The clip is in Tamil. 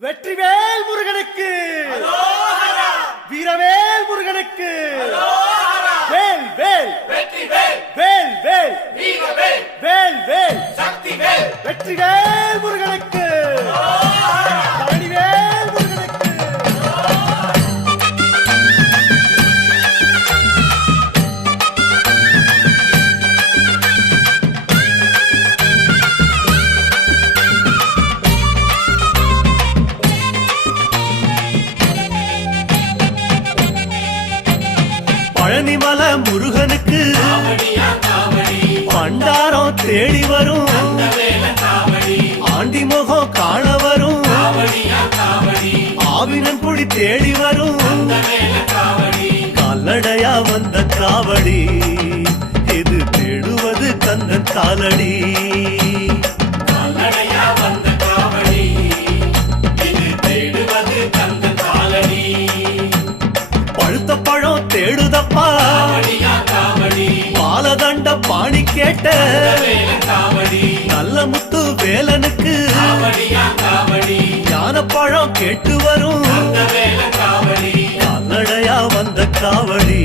வெற்றிவேல் முருகனுக்கு வீரவேல் முருகனுக்கு வேல் வேல் வெற்றிவேல் வேல் வேல் வீரவேல் வேல் வேல் சக்திவேல் வெற்றிவேல் முருகனுக்கு பழனிவேல் முருகனுக்கு பழனிமல முருகனுக்கு காவடியா காவடி பண்டாரம் தேடி வரும் வேல காவடி ஆண்டி முகம் காண வரும் காவடியா காவடி ஆவினன் குடி தேடி வரும் வேல காவடி கால்நடையா வந்த காவடி இது தேடுவது கந்தன் காலடி கால்நடையா வந்த காவடி இது தேடுவது கந்த காலடி பழுத்த பழம் தேடுதப்பா காவடியா காவடி பாலதண்ட பாணி கேட்ட வேல காவடி நல்ல முத்து வேலனுக்கு காவடியா காவடி ஞானப்பழம் கேட்டு வரும் வேல காவடி கால்நடையா வந்த காவடி